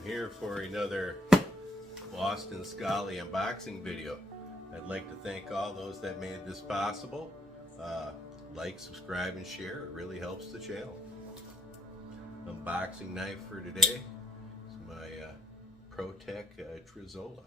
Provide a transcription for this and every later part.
I'm here for another Boston Scally unboxing video. I'd like to thank all those that made this possible. Like, subscribe, and share. It really helps the channel. Unboxing knife for today is my ProTech Trizola.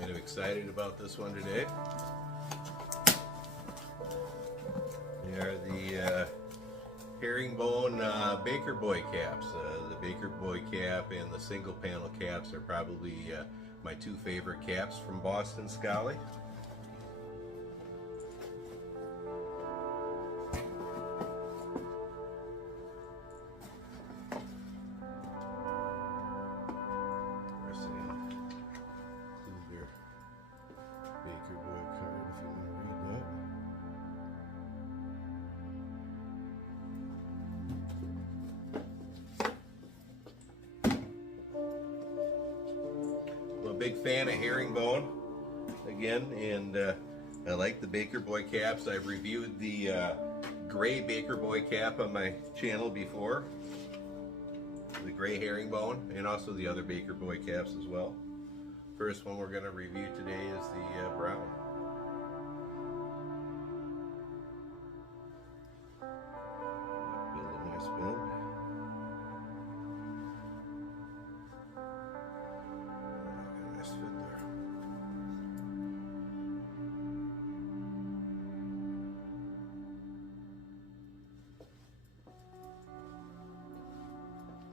Kind of excited about this one today. They are the Herringbone Baker Boy caps. The Baker Boy cap and the single panel caps are probably my two favorite caps from Boston Scally. Baker Boy card if you want to read that. I'm a big fan of Herringbone again, and I like the Baker Boy caps. I've reviewed the gray Baker Boy cap on my channel before, the gray Herringbone, and also the other Baker Boy caps as well. First one we're going to review today is the brown. Give it a nice spin. Got a nice fit there.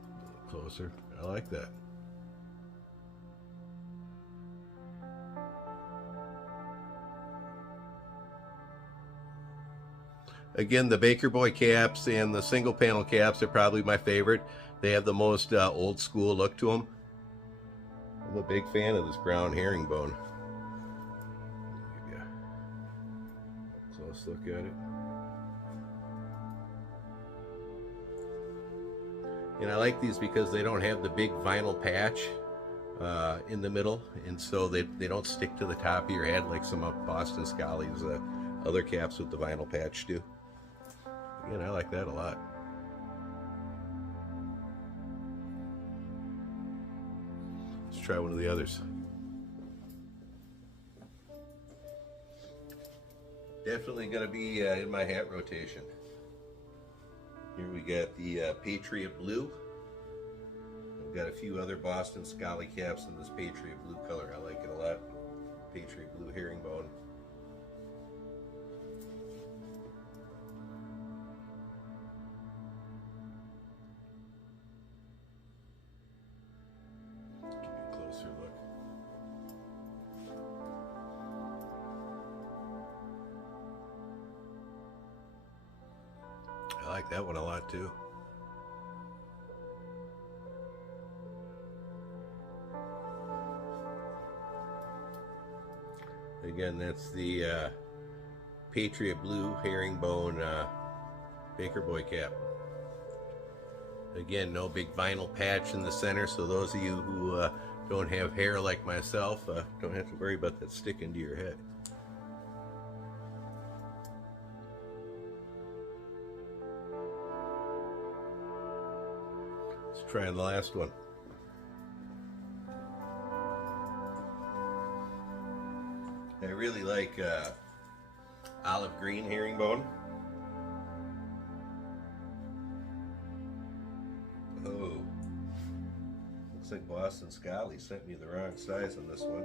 A little closer. I like that. Again, the Baker Boy caps and the single panel caps are probably my favorite. They have the most old school look to them. I'm a big fan of this brown herringbone. Give you a close look at it. And I like these because they don't have the big vinyl patch in the middle, and so they don't stick to the top of your head like some of Boston Scally's other caps with the vinyl patch do. Again, I like that a lot. Let's try one of the others. Definitely going to be in my hat rotation. Here we got the Patriot blue. I've got a few other Boston Scally caps in this Patriot blue color. I like it a lot. Patriot blue herringbone. Look. I like that one a lot too. Again, that's the Patriot blue herringbone Baker Boy cap. Again, no big vinyl patch in the center, so those of you who don't have hair like myself don't have to worry about that sticking to your head. Let's try the last one. I really like olive green herringbone. Oh, looks like Boston Scally sent me the wrong size on this one.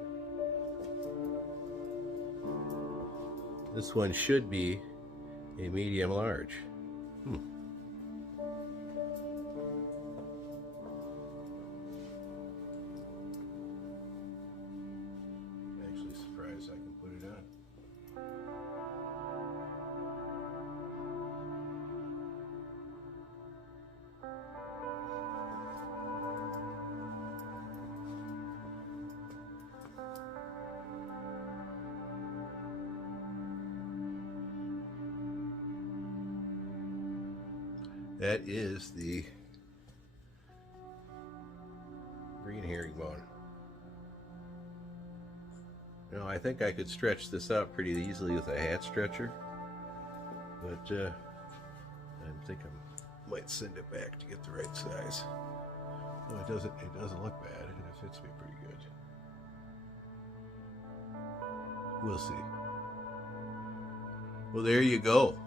This one should be a medium large. Actually surprised I can put it on. That is the green herringbone. Now I think I could stretch this out pretty easily with a hat stretcher, but I think I might send it back to get the right size. No, it doesn't. It doesn't look bad. It fits me pretty good. We'll see. Well, there you go.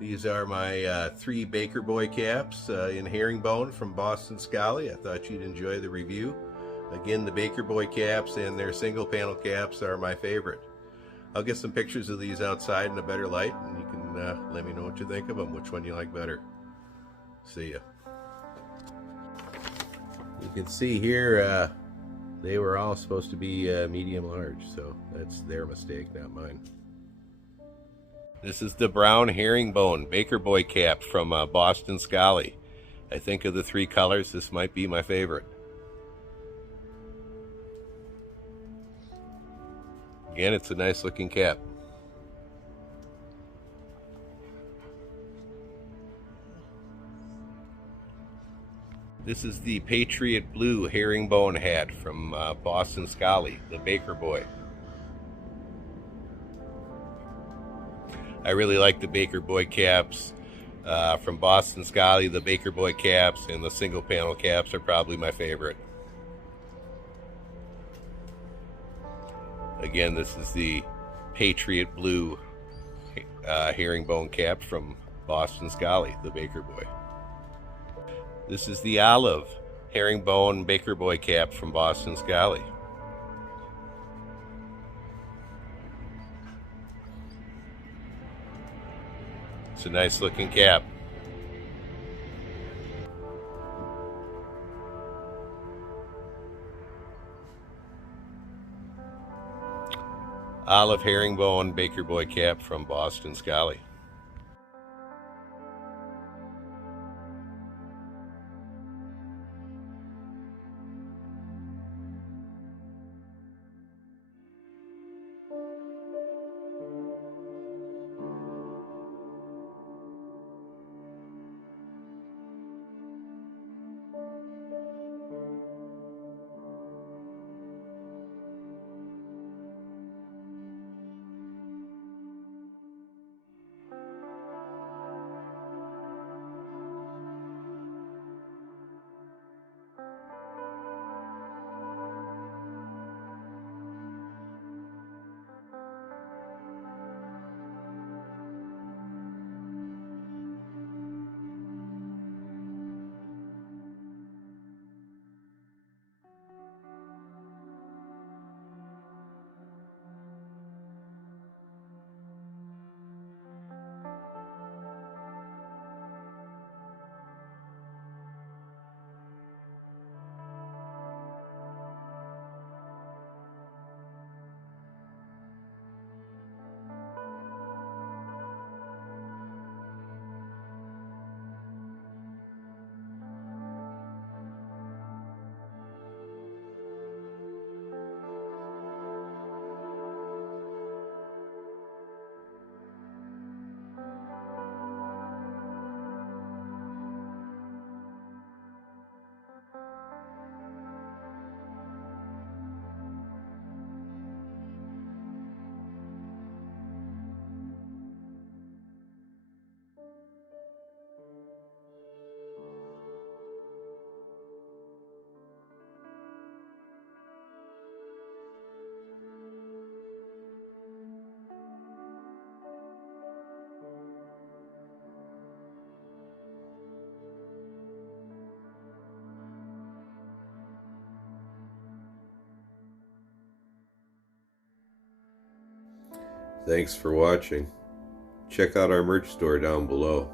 These are my 3 Baker Boy caps in herringbone from Boston Scally. I thought you'd enjoy the review. Again, the Baker Boy caps and their single panel caps are my favorite. I'll get some pictures of these outside in a better light, and you can let me know what you think of them, which one you like better. See ya. You can see here they were all supposed to be medium large, so that's their mistake, not mine. This is the brown herringbone Baker Boy cap from Boston Scally. I think of the 3 colors, this might be my favorite. Again, it's a nice looking cap. This is the Patriot blue herringbone hat from Boston Scally, the Baker Boy. I really like the Baker Boy caps from Boston Scally. The Baker Boy caps and the single panel caps are probably my favorite. Again, this is the Patriot blue herringbone cap from Boston Scally, the Baker Boy. This is the olive herringbone Baker Boy cap from Boston Scally. It's a nice looking cap. Olive herringbone Baker Boy cap from Boston Scally. Thanks for watching. Check out our merch store down below.